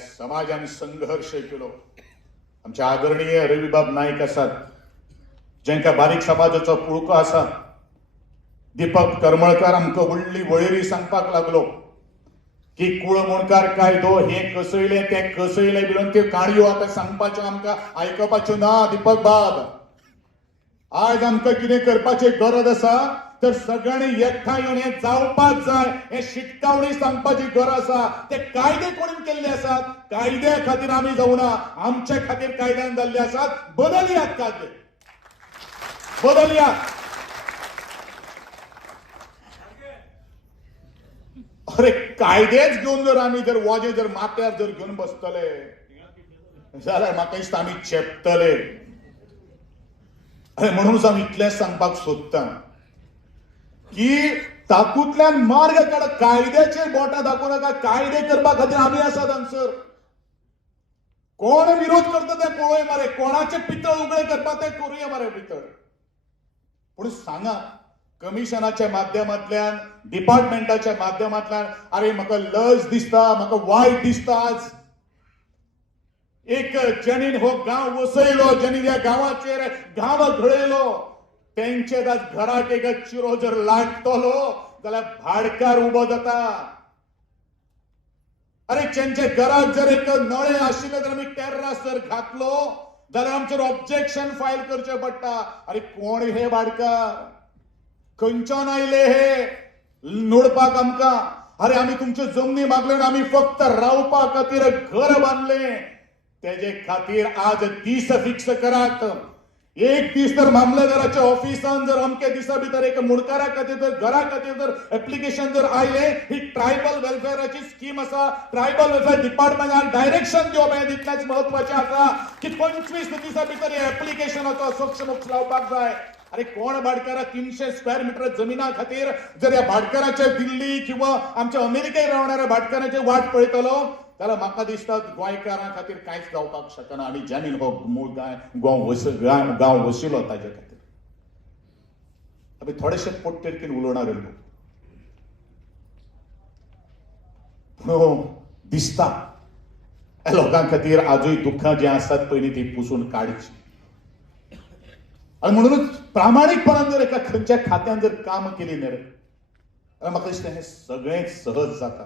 समाजान संघर्ष केलो. आमचे आदरणीय रविबाब नाईक आसात, जेंका बारीक समाजाचो पुळको आसा. दीपक करमळकर आमकां व्हडली वळेरी सांगपाक लागलो की कुळमोणकार कायदो हे कसयले ते कसयले बिलोन त्यो काणयो आतां सांगपाच्यो आमकां आयकपाच्यो ना. दीपक बाब, आज आमकां कितें करपाची गरज आसा तर सगळ्यांनी एकठांय येवन हें जावपाक जाय. हे शिटकावणी सांगपाची गरज आसा. ते कायदे कोणी केल्ले आसात, कायद्या खातीर आमी जावना, आमचे खातीर कायद्यान जाल्ले आसात. बदलयात कायदे, बदलयात. अरे कायदेच घेऊन जर आम्ही जर वाजे जर माथ्यार जर घेऊन बसतले जाल्यार म्हाका दिसता आमी चेपतले. अरे म्हणूनच हांव इतलेंच सांगपाक सोदतां की तातूंतल्यान मार्ग काड. कायद्याचे बोटां दाखोव नाका. कायदे करपा खातीर आमी आसात हांगसर. कोण विरोध करता ते पळोवया मरे. कोणाचे पितळ उगडे करपा ते करूया मरे पितळ. पूण सांगा, कमिशनाच्या माध्यमांतल्यान, डिपार्टमेंटाच्या माध्यमांतल्यान अरे म्हाका लज दिसता, म्हाका वायट दिसता. आज एक जेणीन हो गांव वसयलो, जेणीन ह्या गांवाचेर गांव घडयलो, तेंचे आज घराक एक चिरो जर लागतलो जाल्यार भाडकार उबो जाता. अरे जेंचे घराक जर एक नळे आशिल्ले जर आमी टेर्रास जर घातलो जाल्यार आमचेर ऑब्जेक्शन फायल करचें पडटा. अरे कोण हे भाडकार, खंयच्यान आयले हे नोडपाक आमकां? अरे आमी तुमच्यो जमनी मागल्यो, आमी फक्त रावपा खातीर घर बांदले. तेजे खातीर आज दीस फिक्स करात. एक दीस तर मामलेदाराच्या ऑफिसान जर अमके दिसा भितर एक मुणकारा खातीर जर घरा खातीर जर एप्लिकेशन जर आयले, ही ट्रायबल वेलफेअराची स्कीम आसा, ट्रायबल वेलफेअर डिपार्टमेंटान डायरेक्शन दिवप हें तितलेंच म्हत्वाचें आसा की 25 दिसा भितर हे एप्लिकेशनाचो सोक्षमोक्ष लावपाक जाय. अरे कोण भाडकारा 300 स्क्वेअर मीटर जमिना खातीर जर ह्या भाडकाराचे दिल्ली किंवा आमच्या अमेरिकेत रावणाऱ्या भाडकाराचे वाट पळयतलो जाल्यार म्हाका दिसता गोंयकारां खातीर कांयच जावपाक शकना. आनी जेन्ना हो मूळ गांव वसिलो ताचे खातीर आमी थोडेशे पोटतिडकीन उलोवणारे लोक. पूण दिसता ह्या लोकां खातीर आजूय दुख्खां जी आसात पळय ती पुसून काडची. आणि म्हणूनच प्रामाणिकपणान जर एका खंयच्या खात्यान जर काम केली न्ही रे, म्हाका दिसता हें सगळें सहज जाता.